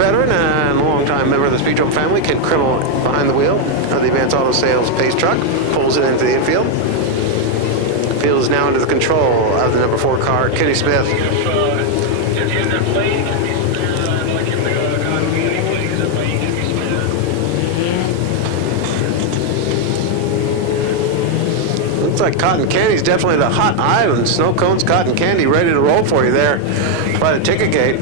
veteran and longtime member of the Speedrome family, Ken Crimmel, behind the wheel of the Advanced Auto Sales pace truck, pulls it into the infield. The field is now under the control of the number 4 car, Kenny Smith. Looks like cotton candy's definitely the hot item. Snow cones, cotton candy, ready to roll for you there by the ticket gate.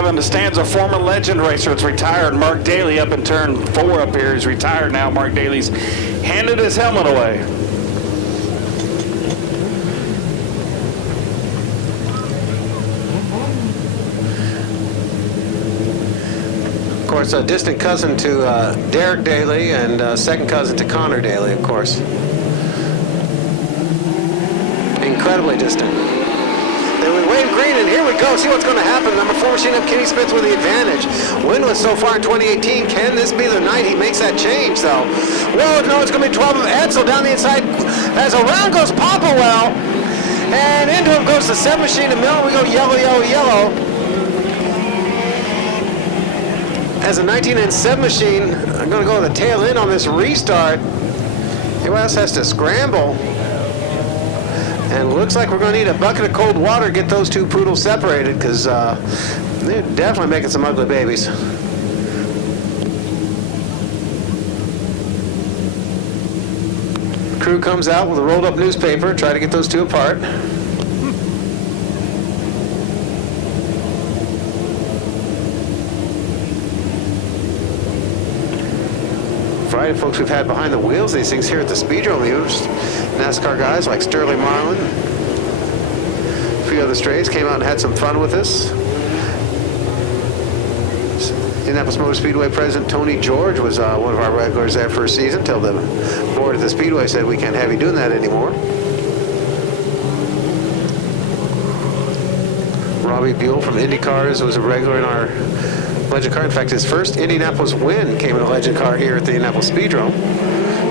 In the stands, a former legend racer that's retired, Mark Daly, up in turn 4 up here. He's retired now. Mark Daly's handed his helmet away. Of course, a distant cousin to Derek Daly and second cousin to Connor Daly, of course. Incredibly distant. Then we wave green, and here we go. See what's going to happen. Number 4 machine up, Kenny Smith with the advantage. Winless so far in 2018. Can this be the night he makes that change, though? Whoa, no, it's going to be 12 of Edsel down the inside. As around goes Popplewell. And into him goes the 7 machine of Miller. We go yellow, yellow, yellow. As a 19 and 7 machine, I'm going to go to the tail end on this restart. Everyone else has to scramble. And looks like we're going to need a bucket of cold water to get those two poodles separated, because they're definitely making some ugly babies. Crew comes out with a rolled up newspaper, try to get those two apart. Variety of folks we've had behind the wheels these things here at the Speedrome. NASCAR guys like Sterling Marlin. A few other strays came out and had some fun with us. Indianapolis Motor Speedway President Tony George was one of our regulars there for a season till the board at the Speedway said we can't have you doing that anymore. Robbie Buell from IndyCars was a regular in our Legend car. In fact, his first Indianapolis win came in a Legend car here at the Indianapolis Speedrome.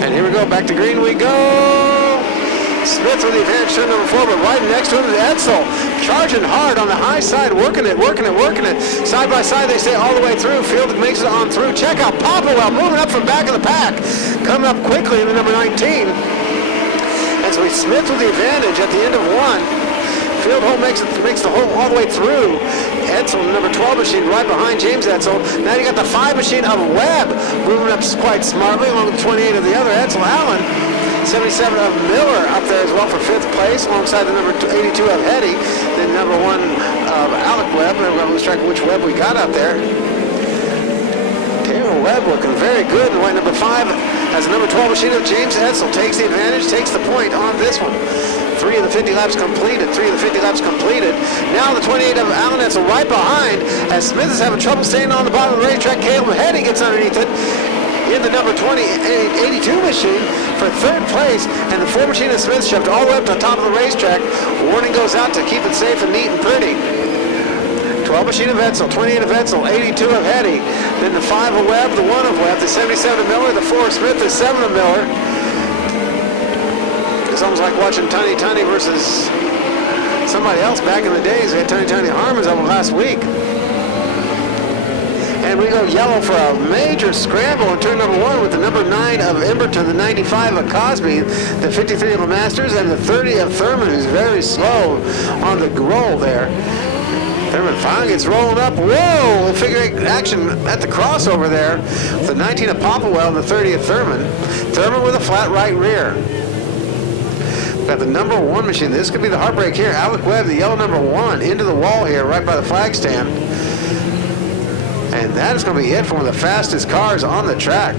And here we go, back to green we go. Smith with the advantage, turn number 4, but right next to him is Edsel, charging hard on the high side, working it. Side by side, they say all the way through. Field makes it on through. Check out Popplewell moving up from back of the pack, coming up quickly in the number 19. And so Smith with the advantage at the end of 1. Field hole makes the hole all the way through. Edsel, the number 12 machine, right behind James Edsel. Now you got the 5 machine of Webb moving up quite smartly, along with 28 of the other. Edsel Allen, 77 of Miller up there as well for 5th place, alongside the number 82 of Hetty. Then number 1 of Alec Webb. We're going to lose track of which Webb we got up there. Taylor Webb looking very good. And white number 5 has the number 12 machine of James Edsel. Takes the advantage, takes the point on this one. 3 of the 50 laps completed. Now the 28 of Allen Edsel right behind, as Smith is having trouble staying on the bottom of the racetrack. Caleb Hetty gets underneath it in the number 82 machine for 3rd place, and the 4 machine of Smith shoved all the way up to the top of the racetrack. Warning goes out to keep it safe and neat and pretty. 12 machine of Edsel, 28 of Edsel, 82 of Hetty, then the 5 of Webb, the 1 of Webb, the 77 of Miller, the 4 of Smith, the 7 of Miller. It's almost like watching Tony versus somebody else back in the days. We had Tony Harmons over last week. And we go yellow for a major scramble in turn number 1 with the number 9 of Emberton, the 95 of Cosby, the 53 of LeMasters, and the 30 of Thurman, who's very slow on the roll there. Thurman finally gets rolling up. Whoa! Figure 8 action at the crossover there. The 19 of Popplewell and the 30 of Thurman. Thurman with a flat right rear. Got the number 1 machine. This could be the heartbreak here. Alec Webb, the yellow number 1, into the wall here, right by the flag stand. And that is going to be it for one of the fastest cars on the track.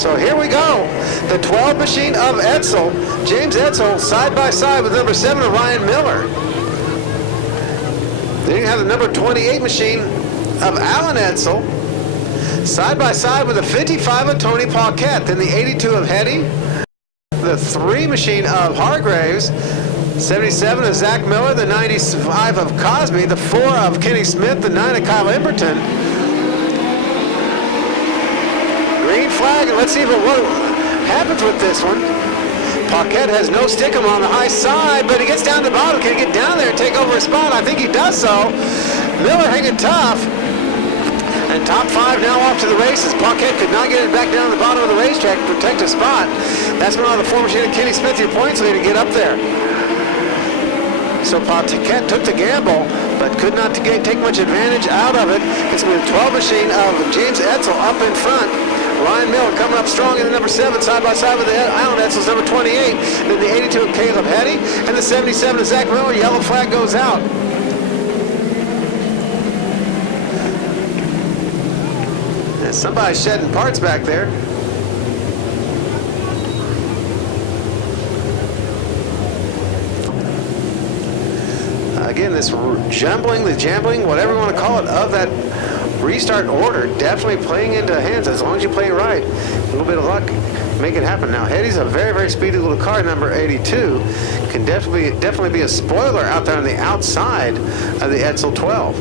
So here we go. The 12 machine of Edsel, James Edsel, side by side with number 7 of Ryan Miller. Then you have the number 28 machine of Alan Edsel, side by side with the 55 of Tony Paquette. Then the 82 of Hetty, the 3 machine of Hargraves, 77 of Zach Miller, the 95 of Cosby, the 4 of Kenny Smith, the 9 of Kyle Emberton. Green flag, and let's see what happens with this one. Paquette has no stickum on the high side, but he gets down to the bottom. Can he get down there and take over a spot? I think he does so. Miller hanging tough. And top 5 now off to the races. Paquette could not get it back down to the bottom of the racetrack to protect a spot. That's when all the 4 machine of Kenny Smith, your points lead to get up there. So Paquette took the gamble, but could not take much advantage out of it. It's been the 12 machine of James Edsel up in front. Ryan Miller coming up strong in the number 7, side by side with the Alan Edsel's number 28. Then the 82 of Caleb Hetty, and the 77 of Zach Miller. Yellow flag goes out. And somebody's shedding parts back there. Again, this jambling, whatever you want to call it, of that restart order, definitely playing into hands as long as you play it right. A little bit of luck, make it happen. Now, Hetty's a very, very speedy little car, number 82. Can definitely be a spoiler out there on the outside of the Edsel 12.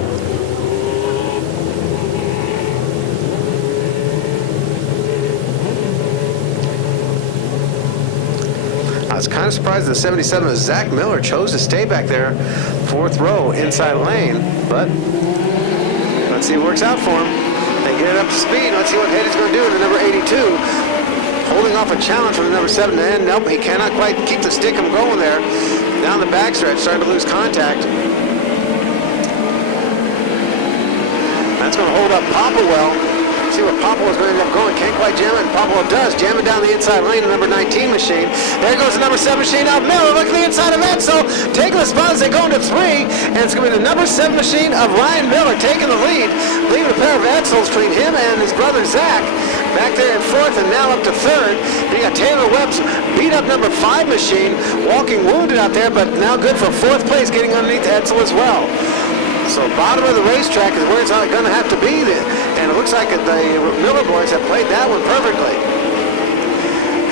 I was kind of surprised the 77 of Zach Miller chose to stay back there, 4th row, inside lane, but let's see if it works out for him. They get it up to speed. Let's see what Hetty's going to do in the number 82. Holding off a challenge from the number 7 to end. Nope, he cannot quite keep the stickum going there. Down the backstretch, starting to lose contact. That's going to hold up Popplewell. See what Popplewell's going to end up going. Can't quite jam it, and Popplewell does. Jamming down the inside lane, the number 19 machine. There goes the number 7 machine of Miller. Look at the inside of Edsel. Taking the spot as they go into 3. And it's going to be the number 7 machine of Ryan Miller taking the lead. Leaving a pair of Edsels between him and his brother Zach. Back there in 4th and now up to 3rd. You got Taylor Webb's beat up number 5 machine. Walking wounded out there, but now good for 4th place, getting underneath Edsel as well. So bottom of the racetrack is where it's going to have to be. And it looks like the Miller boys have played that one perfectly.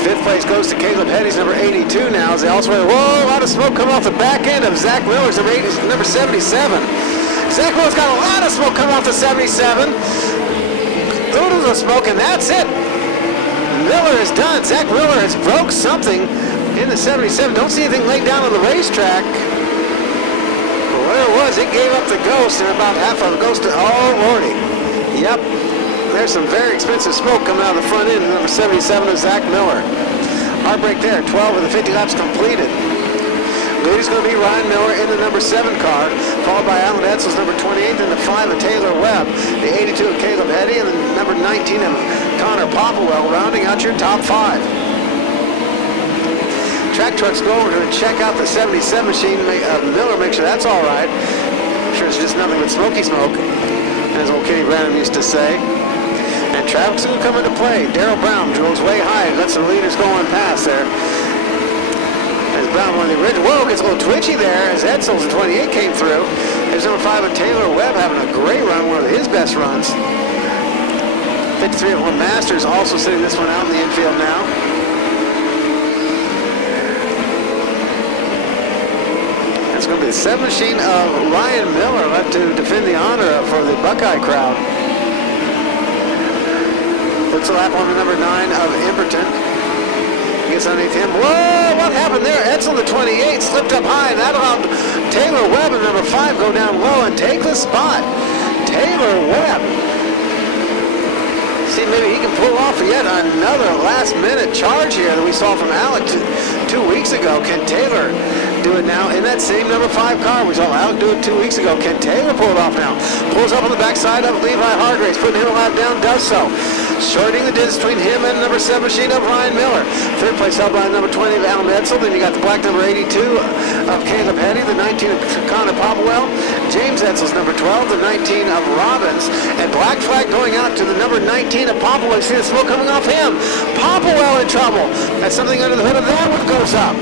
5th place goes to Caleb Hetty's number 82 now. As they also have, whoa, a lot of smoke coming off the back end of Zach Miller's number 77. Zach Miller's got a lot of smoke coming off the 77. Oodles of smoke, and that's it. Miller is done. Zach Miller has broke something in the 77. Don't see anything laid down on the racetrack. Where it was, it gave up the ghost, and about half of the ghost. Oh, Lordy. Yep. There's some very expensive smoke coming out of the front end of number 77 of Zach Miller. Heartbreak there. 12 of the 50 laps completed. Leader's going to be Ryan Miller in the number 7 car, followed by Alan Edsel's number 28, and the 5 of Taylor Webb, the 82 of Caleb Hetty, and the number 19 of Connor Popplewell, rounding out your top 5. Track trucks go over to check out the 77 machine of Miller, make sure that's all right. I'm sure it's just nothing but smoky smoke, as old Kenny Branham used to say. And traffic's going to come into play. Darrell Brown goes way high, lets the leaders go on past there. As Brown on the original, whoa, gets a little twitchy there as Edsel's 28 came through. There's number 5 of Taylor Webb having a great run, one of his best runs. 53 of Masters also sitting this one out in the infield now. It's going to be the 7 machine of Ryan Miller left to defend the honor for the Buckeye crowd. Looks a lap on the number 9 of Emberton. Gets underneath him. Whoa, what happened there? Edsel, the 28, slipped up high, and that allowed Taylor Webb and number 5 go down low and take the spot. Taylor Webb. See, maybe he can pull off yet another last-minute charge here that we saw from Alec 2 weeks ago. Can Taylor do it now in that same number 5 car? We saw Alec do it 2 weeks ago. Can Taylor pull it off now? Pulls up on the backside of Levi Hargraves, putting him alive down, does so. shorting the distance between him and number 7 machine of Ryan Miller. Third place held by number 20 of Alan Edsel. Then you got the black number 82 of Caleb Heddy, the 19 of Connor Popwell, James Edsel's number 12, the 19 of Robbins, and black flag going out to the number 19 of Popwell. You see the smoke coming off him. Popwell in trouble. That's something under the hood of that one goes up.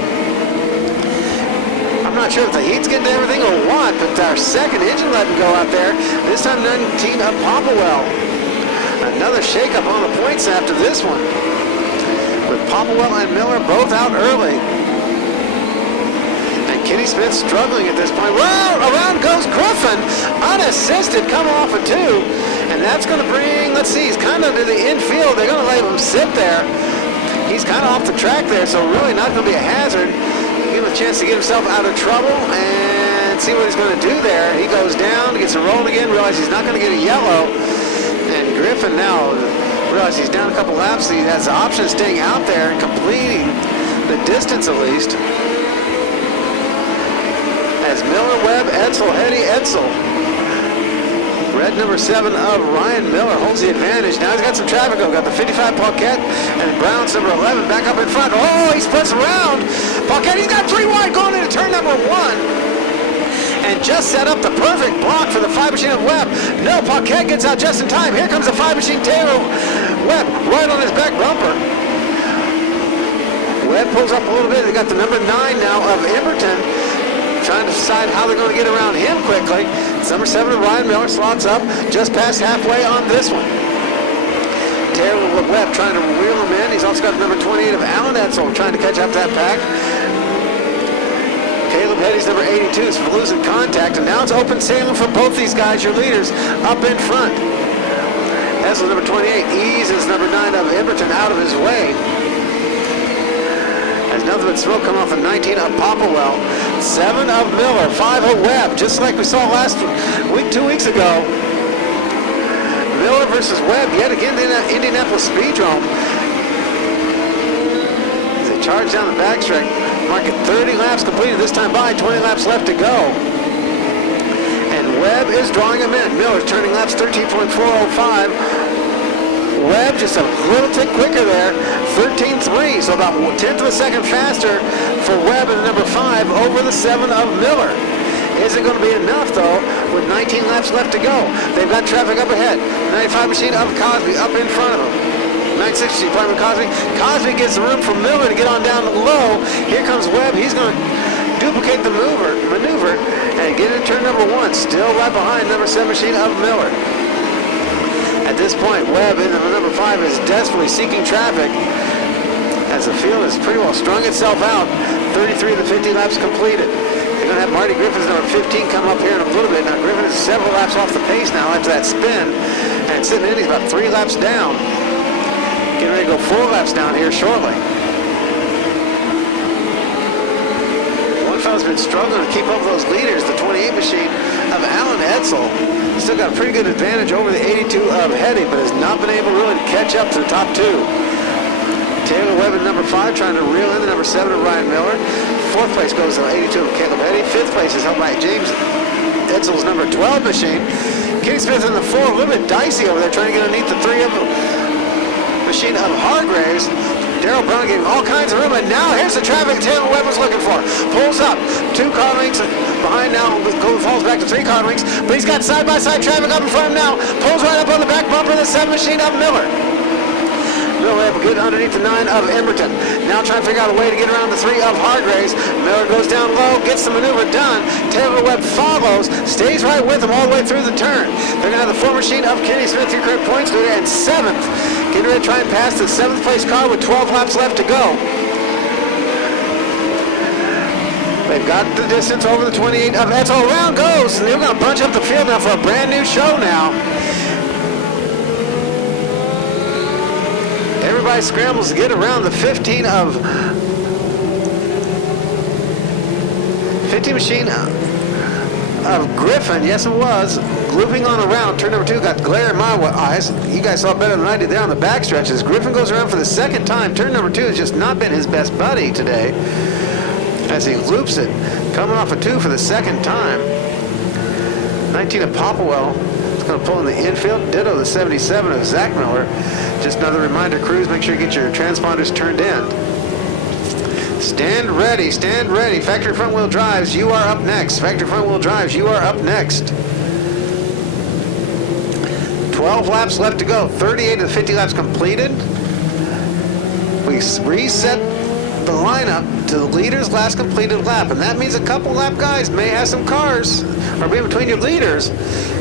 I'm not sure if the heat's getting to everything or what, but our second engine let him go out there. This time 19 of Popwell. Another shakeup on the points after this one, with Popwell and Miller both out early. And Kenny Smith struggling at this point. Well, around goes Griffin, unassisted, coming off a 2. And that's going to bring, let's see, he's kind of to the infield. They're going to let him sit there. He's kind of off the track there, so really not going to be a hazard. Give him a chance to get himself out of trouble and see what he's going to do there. He goes down, gets a roll again, realizes he's not going to get a yellow. And Griffin now realizes he's down a couple laps. He has the option of staying out there and completing the distance at least. As Miller, Webb, Edsel, Heddy, Edsel. Red number 7 of Ryan Miller holds the advantage. Now he's got some traffic. We've got the 55 Paquette and Brown's number 11 back up in front. Oh, he splits around. Paquette, he's got 3 wide going into turn number 1. And just set up the perfect block for the 5 machine of Webb. No, Paquette gets out just in time. Here comes the 5 machine Taylor Webb right on his back bumper. Webb pulls up a little bit. They got the number 9 now of Emberton, trying to decide how they're going to get around him quickly. It's number 7 of Ryan Miller slots up just past halfway on this one. Taylor Webb trying to reel him in. He's also got number 28 of Alan Edsel trying to catch up that pack. Caleb Heddy's number 82 is losing contact, and now it's open sailing for both these guys, your leaders, up in front. Edsel, number 28, eases number 9 of Emberton out of his way. There's nothing but smoke coming off of 19 of Popwell, 7 of Miller, 5 of Webb, just like we saw last week, 2 weeks ago. Miller versus Webb, yet again in Indianapolis Speedrome. As they charge down the backstretch, marking 30 laps completed this time by, 20 laps left to go. And Webb is drawing him in. Miller's turning laps 13.405. Webb just a little tick quicker there, 13.3, so about 1/10 of a second faster for Webb in the number 5 over the 7 of Miller. Isn't going to be enough, though, with 19 laps left to go. They've got traffic up ahead. 95 machine of Cosby up in front of them. 96 machine playing with Cosby. Cosby gets the room for Miller to get on down low. Here comes Webb. He's going to duplicate the maneuver and get into turn number 1. Still right behind number 7 machine of Miller. At this point, Webb in the number 5 is desperately seeking traffic as the field has pretty well strung itself out. 33 of the 50 laps completed. They're going to have Marty Griffin's number 15 come up here in a little bit. Now Griffin is several laps off the pace now after that spin. And sitting in, he's about 3 laps down. Getting ready to go 4 laps down here shortly. One fellow's been struggling to keep up with those leaders, the 28 machine of Alan Edsel. Still got a pretty good advantage over the 82 of Heddy, but has not been able really to catch up to the top 2. Taylor Webb at number 5 trying to reel in the number 7 of Ryan Miller. 4th place goes to the 82 of Caleb Heddy. 5th place is held by James Edsel's number 12 machine. Kenny Smith in the 4, a little bit dicey over there, trying to get underneath the 3 of machine of Hargraves. Darrell Brown getting all kinds of room, and now here's the traffic Taylor Webb was looking for. Pulls up, 2 car lengths behind now, falls back to 3 car lengths, but he's got side-by-side traffic up in front of him now. Pulls right up on the back bumper of the 7 machine of Miller. Miller able to get underneath the 9 of Emberton. Now trying to figure out a way to get around the 3 of Hargraves. Miller goes down low, gets the maneuver done. Taylor Webb follows, stays right with him all the way through the turn. They're going to have the 4 machine of Kenny Smith, your correct points leader, and 7th. Getting ready to try and pass the 7th place car with 12 laps left to go. They've got the distance over the 28 of Edsel. Around goes, and they're going to bunch up the field now for a brand new show now. Everybody scrambles to get around the 15 machine of Griffin. Yes, it was. Looping on around. Turn number 2 got glare in my eyes. You guys saw better than I did there on the back stretches. Griffin goes around for the 2nd time. Turn number 2 has just not been his best buddy today as he loops it. Coming off a 2 for the 2nd time. 19 of Popwell is going to pull in the infield. Ditto the 77 of Zach Miller. Just another reminder, crews, make sure you get your transponders turned in. Stand ready, stand ready. Factory front wheel drives, you are up next. Factory front wheel drives, you are up next. 12 laps left to go. 38 of the 50 laps completed. We reset the lineup to the leader's last completed lap, and that means a couple lap guys may have some cars or be in between your leaders.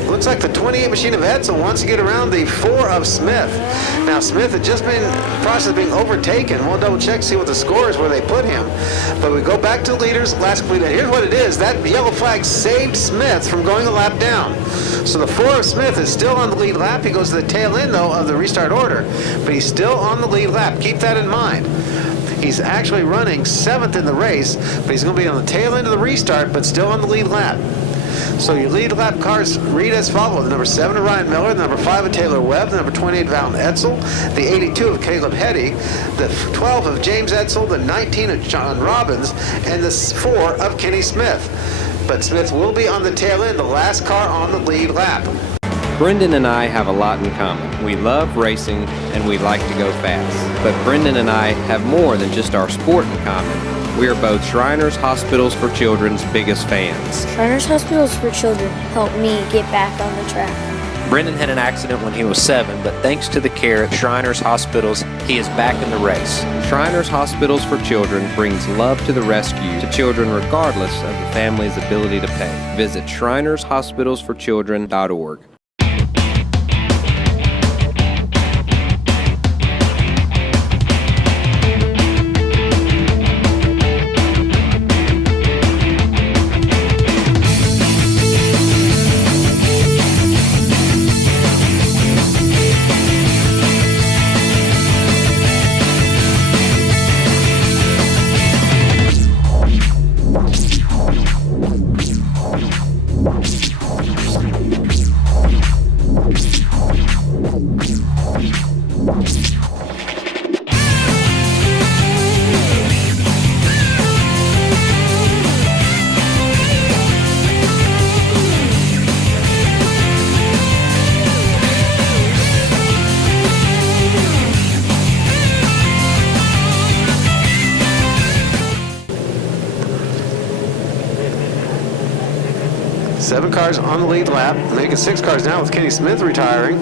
Looks like the 28 machine of Edsel wants to get around the 4 of Smith. Now Smith had just been in the process of being overtaken. We'll double check, see what the score is where they put him. But we go back to the leaders last completed. Here's what it is. That yellow flag saved Smith from going a lap down. So the 4 of Smith is still on the lead lap. He goes to the tail end though of the restart order, but he's still on the lead lap. Keep that in mind. He's actually running 7th in the race, but he's going to be on the tail end of the restart, but still on the lead lap. So your lead lap cars read as follows. The number 7 of Ryan Miller, the number 5 of Taylor Webb, the number 28 of Alan Edsel, the 82 of Caleb Heddy, the 12 of James Edsel, the 19 of John Robbins, and the 4 of Kenny Smith. But Smith will be on the tail end, the last car on the lead lap. Brendan and I have a lot in common. We love racing and we like to go fast. But Brendan and I have more than just our sport in common. We are both Shriners Hospitals for Children's biggest fans. Shriners Hospitals for Children helped me get back on the track. Brendan had an accident when he was 7, but thanks to the care at Shriners Hospitals, he is back in the race. Shriners Hospitals for Children brings love to the rescue to children regardless of the family's ability to pay. Visit shrinershospitalsforchildren.org. Seven cars on the lead lap, making 6 cars now with Kenny Smith retiring.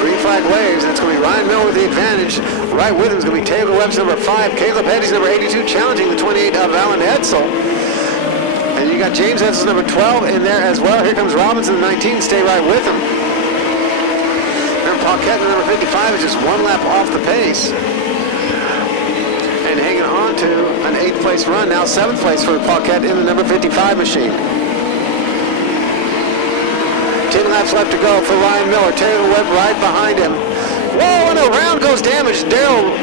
Green flag waves, and it's going to be Ryan Miller with the advantage. Right with him is going to be Taylor Webb's number 5, Caleb Heddy's number 82, challenging the 28 of Alan Edsel. And you got James Edsel's number 12 in there as well. Here comes Robinson, 19, stay right with him. Remember, Paquette, the number 55, is just 1 lap off the pace. And hanging on to an 8th place run, now 7th place for Paquette in the number 55 machine. 10 laps left to go for Ryan Miller. Taylor Webb right behind him. Whoa, and a round goes damaged. Daryl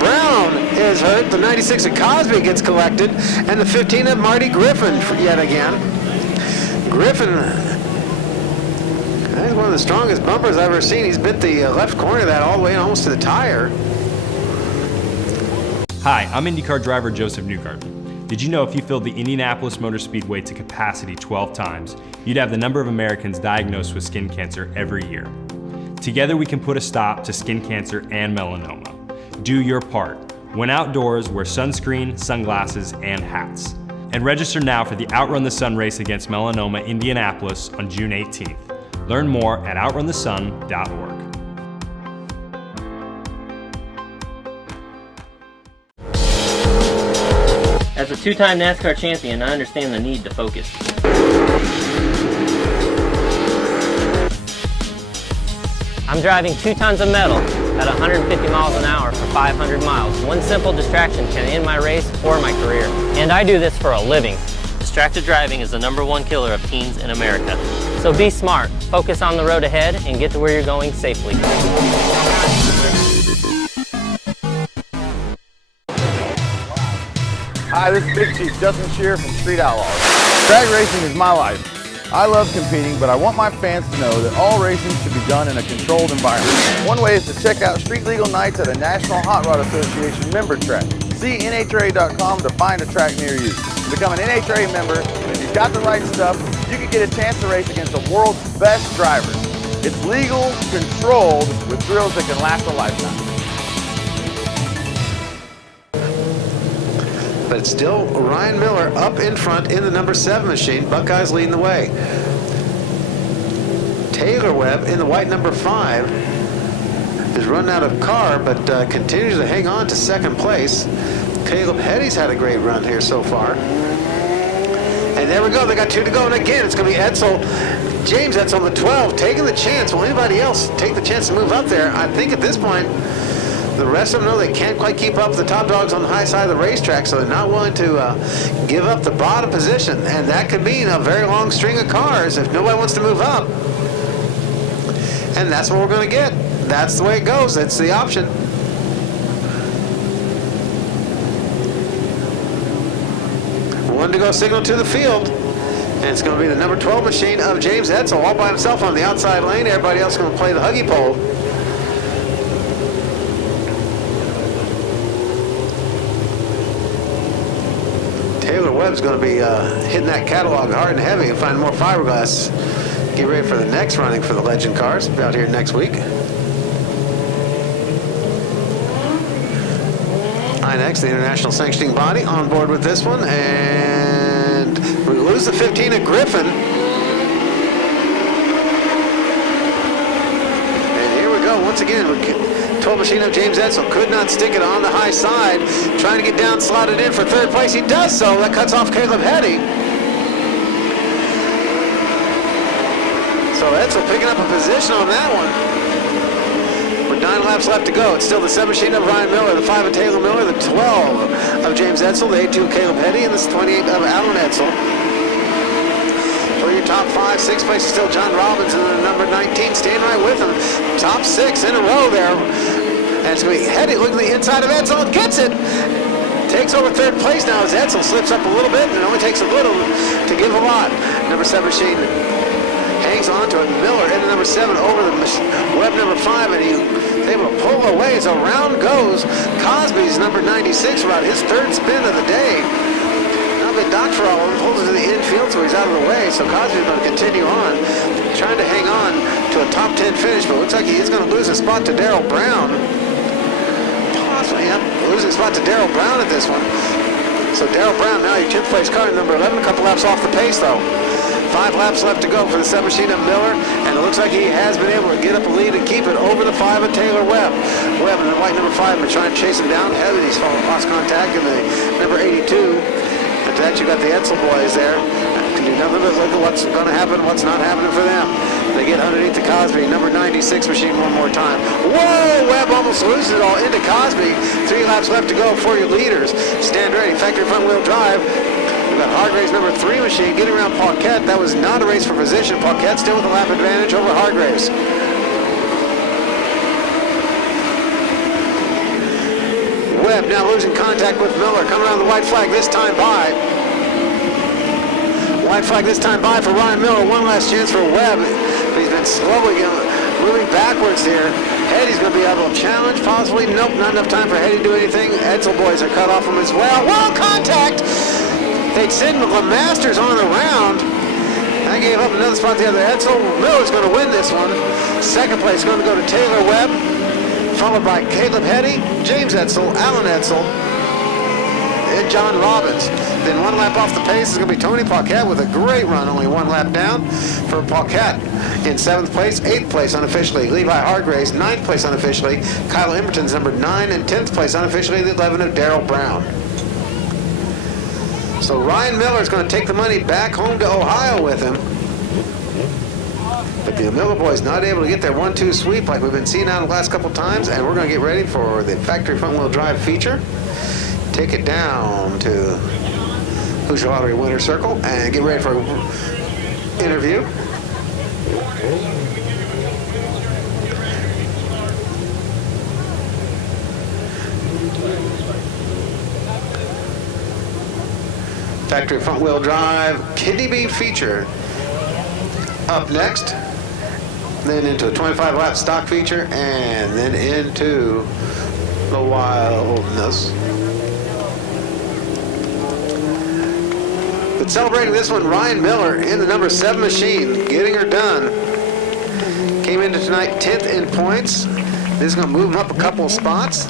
Brown is hurt. The 96 of Cosby gets collected, and the 15 of Marty Griffin yet again. Griffin is one of the strongest bumpers I've ever seen. He's bit the left corner of that all the way almost to the tire. Hi, I'm IndyCar driver Joseph Newgard. Did you know if you filled the Indianapolis Motor Speedway to capacity 12 times, you'd have the number of Americans diagnosed with skin cancer every year? Together we can put a stop to skin cancer and melanoma. Do your part. When outdoors, wear sunscreen, sunglasses, and hats. And register now for the Outrun the Sun race against melanoma Indianapolis on June 18th. Learn more at outrunthesun.org. As a 2-time NASCAR champion, I understand the need to focus. I'm driving 2 tons of metal at 150 miles an hour for 500 miles. One simple distraction can end my race or my career. And I do this for a living. Distracted driving is the #1 killer of teens in America. So be smart, focus on the road ahead, and get to where you're going safely. Hi, this is Big Chief Justin Shearer from Street Outlaws. Drag racing is my life. I love competing, but I want my fans to know that all racing should be done in a controlled environment. One way is to check out Street Legal Nights at a National Hot Rod Association member track. See NHRA.com to find a track near you. Become an NHRA member, and if you've got the right stuff, you can get a chance to race against the world's best drivers. It's legal, controlled, with thrills that can last a lifetime. But it's still Ryan Miller up in front in the number 7 machine. Buckeyes leading the way. Taylor Webb in the white number 5 is running out of car, but continues to hang on to second place. Caleb Hetty's had a great run here so far. And there we go, they got 2 to go, and again, it's going to be Edsel, James Edsel, the 12, taking the chance. Will anybody else take the chance to move up there? I think at this point, the rest of them know they can't quite keep up with the top dogs on the high side of the racetrack, so they're not willing to give up the bottom position, and that could mean a very long string of cars if nobody wants to move up. And that's what we're going to get. That's the way it goes. That's the option. One to go signal to the field. And it's going to be the number 12 machine of James Edsel all by himself on the outside lane. Everybody else is going to play the huggy pole. Taylor Webb's going to be hitting that catalog hard and heavy and finding more fiberglass. Get ready for the next running for the Legend cars out here next week. INX, the international sanctioning body, on board with this one, and we lose the 15 at Griffin. And here we go once again. 12 machine of James Edsel could not stick it on the high side, trying to get down, slotted in for third place. He does so. That cuts off Caleb Hetty. So Edsel picking up a position on that one. With 9 laps left to go. It's still the 7 machine of Ryan Miller, the 5 of Taylor Miller, the 12 of James Edsel, the 8-2 of Caleb Hetty, and the 28 of Alan Edsel. For your top 5, 6th place is still John Robbins, and the number 19 staying right with him. Top 6 in a row there. And it's going to be Hetty looking at the inside of Edsel and gets it. Takes over third place now as Edsel slips up a little bit, and it only takes a little to give a lot. Number 7 machine hangs on to it. Miller in the number 7 over the Webb number 5, and he's able to pull away as around goes Cosby's number 96, about his 3rd spin of the day. Now the Doctor pulls it to the infield, so he's out of the way. So Cosby's going to continue on, trying to hang on to a top 10 finish, but looks like he's going to lose a spot to Darrell Brown. Possibly, yep, losing a spot to Darrell Brown at this one. So Darrell Brown, now your 10th place car, number 11, a couple laps off the pace though. 5 laps left to go for the 7 machine of Miller, and it looks like he has been able to get up a lead and keep it over the 5 of Taylor Webb. Webb in the white number 5 been trying to chase him down. He's lost contact in the number 82. After that, you got the Edsel boys there. Can do nothing but look at what's going to happen, what's not happening for them. They get underneath the Cosby, number 96 machine one more time. Whoa! Webb almost loses it all into Cosby. 3 laps left to go for your leaders. Stand ready. Factory front wheel drive. We've got Hargraves number 3 machine getting around Paquette. That was not a race for position. Paquette still with a lap advantage over Hargraves. Webb now losing contact with Miller. Coming around the white flag this time by. White flag this time by for Ryan Miller. One last chance for Webb. But he's been slowly moving backwards here. Hetty's going to be able to challenge, possibly. Nope, not enough time for Hetty to do anything. Edsel boys are cut off him as well. Whoa, contact! They signal the Masters on the round. I gave up another spot to the other. Edsel Miller's going to win this one. 2nd place is going to go to Taylor Webb, followed by Caleb Hetty, James Edsel, Alan Edsel, and John Robbins. Then 1 lap off the pace is going to be Tony Paquette with a great run, only 1 lap down for Paquette. In 7th place, 8th place unofficially, Levi Hargraves, 9th place unofficially, Kyle Emberton's number 9, and 10th place unofficially, the 11 of Darrell Brown. So Ryan Miller is going to take the money back home to Ohio with him. But the Miller boys not able to get their 1-2 sweep like we've been seeing out the last couple times, and we're going to get ready for the factory front wheel drive feature. Take it down to Hoosier Lottery Winner Circle and get ready for an interview. Factory front wheel drive kidney bean feature up next, then into a 25 lap stock feature, and then into the wildness. But celebrating this one, Ryan Miller in the number 7 machine, getting her done. Came came into tonight 10th in points. This is going to move him up a couple of spots.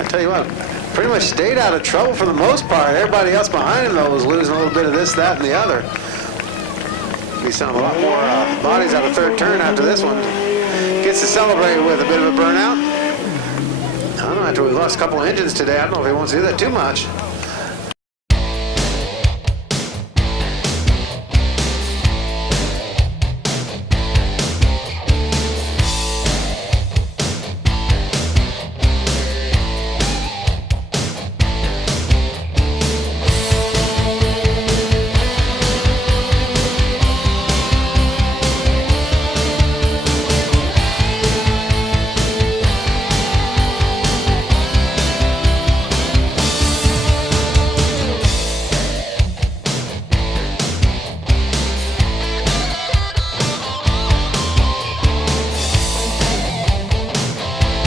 I tell you what, pretty much stayed out of trouble for the most part. Everybody else behind him, though, was losing a little bit of this, that, and the other. Be seeing a lot more bodies out of third turn after this one. Gets to celebrate with a bit of a burnout. I don't know, after we lost a couple of engines today, I don't know if he wants to do that too much.